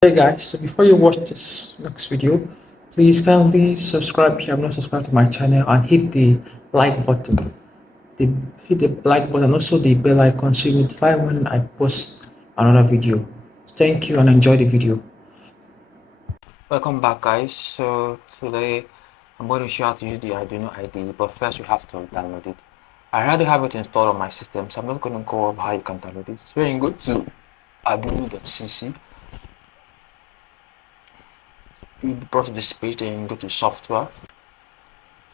Hey guys, so before you watch this next video, please kindly subscribe if you have not subscribed to my channel and hit the like button. The, hit the like button, also the bell icon so you notify when I post another video. Thank you and enjoy the video. Welcome back guys. So today I'm going to show you how to use the Arduino IDE, but first you have to download it. I already have it installed on my system, so I'm not going to go over how you can download it. So you can go to arduino.cc. You'll be brought to this page, then you can go to software.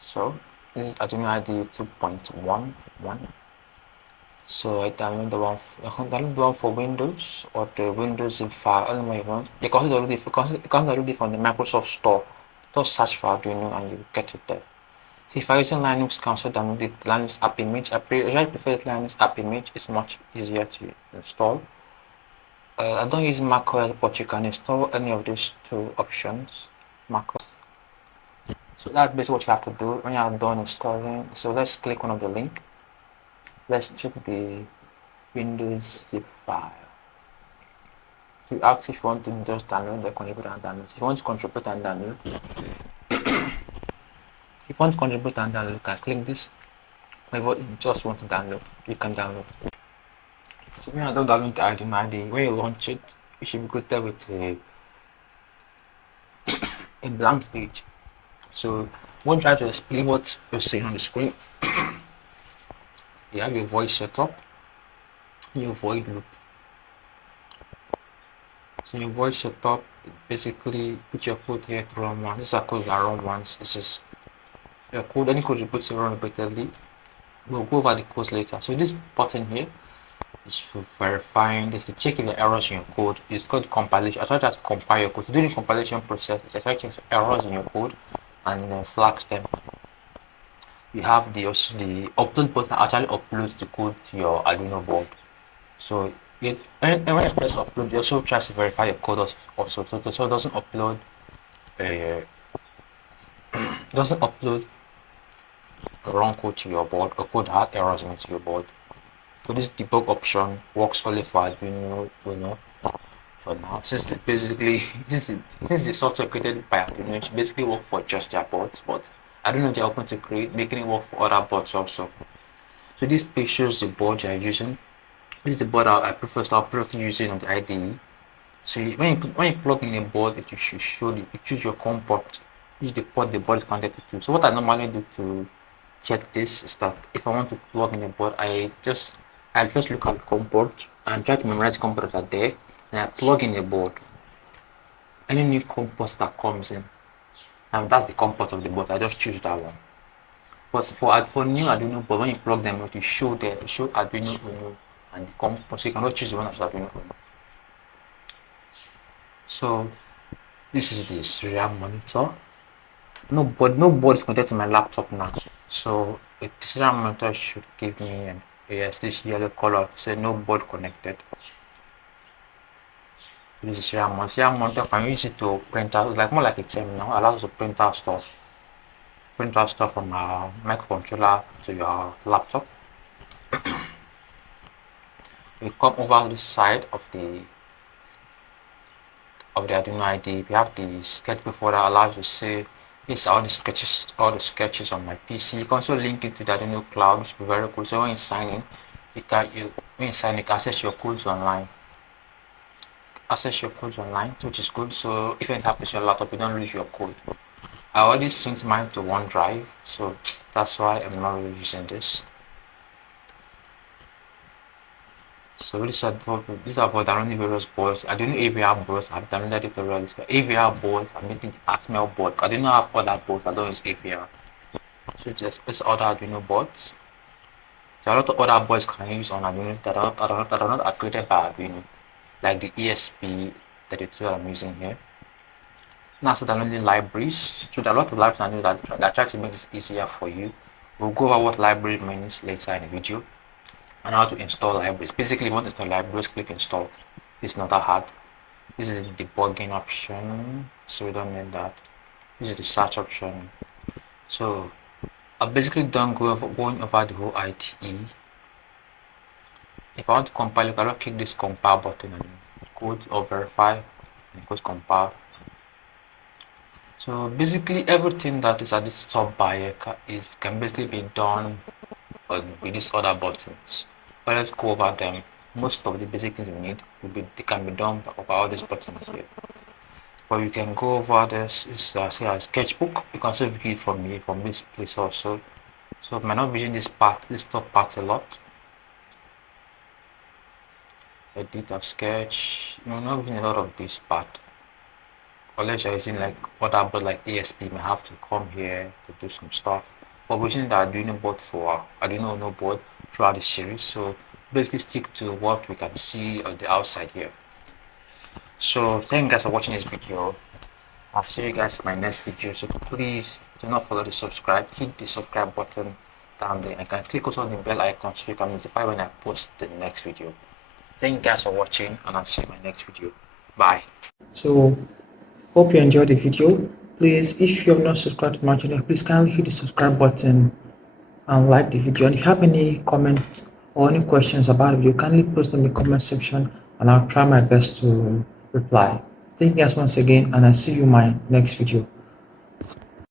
So this is Arduino IDE 2.11. So I download I can download the one for Windows or the Windows zip file, anywhere you want. You can download it from the Microsoft Store. Just search for Arduino and you get it there. So if you're using Linux, you can also download the Linux app image. I usually prefer the Linux app image. It's much easier to install. I don't use macOS, but you can install any of these two options. macOS. So that's basically what you have to do when you are done installing. So let's click one of the link. Let's check the Windows zip file. You ask if you want to just download the contribute and download. If you want to contribute and download, you can click this. If you just want to download, you can download. So when I don't download the Arduino IDE, when you launch it, you should be greeted with a blank page. So when you try to explain what you're seeing on the screen, you have your voice set up, your void loop. So your voice setup, basically put your code here to run once. This is a code that run once. This is your code, any code you put to run repeatedly. We'll go over the codes later. So this button here is for verifying this to check if the errors in your code. It's called compilation. I try to compile your code. So during the compilation process, it's try to check errors in your code and flags them. You have the upload button actually uploads the code to your Arduino board. So when you press upload, you also tries to verify your code also. So it doesn't upload wrong code to your board or code had errors into your board. So this debug option works only for Arduino for now. Since it basically this is the software created by Arduino, it basically work for just their boards, but I don't know if they're open to making it work for other boards also. So this page shows the board you're using. This is the board I prefer to using on the IDE. So when you plug in a board, it should show you choose your COM port, use the port the board is connected to. So what I normally do to check this is that if I want to plug in a board, I'll first look at the COM port and try to memorize COM ports that are there, and I plug in a board. Any new COM ports that comes in, and that's the COM port of the board. I just choose that one. But for new Arduino board, when you plug them, it will show Arduino Uno and the COM port. So you cannot choose the one that's Arduino Uno. So this is the serial monitor. No board is connected to my laptop now. So the serial monitor should give me this yellow color. So no board connected. This is serial monitor. Serial monitor can use it to print out, like more like a terminal, allows us to print out stuff. Print out stuff from our microcontroller to your laptop. We come over the side of the Arduino IDE. We have the sketchbook folder that allows you to see this all the sketches on my PC. You can also link it to the Arduino cloud, which will be very cool. So when you sign in, you can access your codes online. Which is good. So if anything happens to your laptop, you don't lose your code. I already synced mine to OneDrive, so that's why I'm not really using this. So these are for downloading various boards. I don't know AVR boards. I've downloaded it already. So AVR boards, I'm making the Atmel board. I do not have other boards. I don't use AVR. So it's other Arduino boards. There are a lot of other boards can use on Arduino that are not created by Arduino, like the ESP32 that I'm using here. Now, so downloading libraries. So there are a lot of libraries that try to make this easier for you. We'll go over what library means later in the video and how to install libraries. Basically, if you want to install libraries, click install. It's not that hard. This is the debugging option, so we don't need that. This is the search option. So I've basically done going over the whole IDE. If I want to compile, you can click this compile button and code or verify. and close compile. So basically everything that is at this top bar here can basically be done with these other buttons. But let's go over them. Most of the basic things you need they can be done by all these buttons here. But you can go over this is say a sketchbook. You can also view it from this place also. So I might not be using this top part a lot. Edit a sketch. You're not using a lot of this part. Unless you're using like other board like ASP, you may have to come here to do some stuff. But we're using the Arduino board for Arduino Uno board throughout the series. So basically stick to what we can see on the outside here. So thank you guys for watching this video. I'll see you guys in my next video. So please do not forget to subscribe. Hit the subscribe button down there. And you can click also on the bell icon so you can notify when I post the next video. Thank you guys for watching, and I'll see you in my next video. Bye. So hope you enjoyed the video. Please, if you have not subscribed to my channel, please kindly hit the subscribe button and like the video. And if you have any comments or any questions about the video, kindly post in the comment section and I'll try my best to reply. Thank you guys once again, and I'll see you in my next video.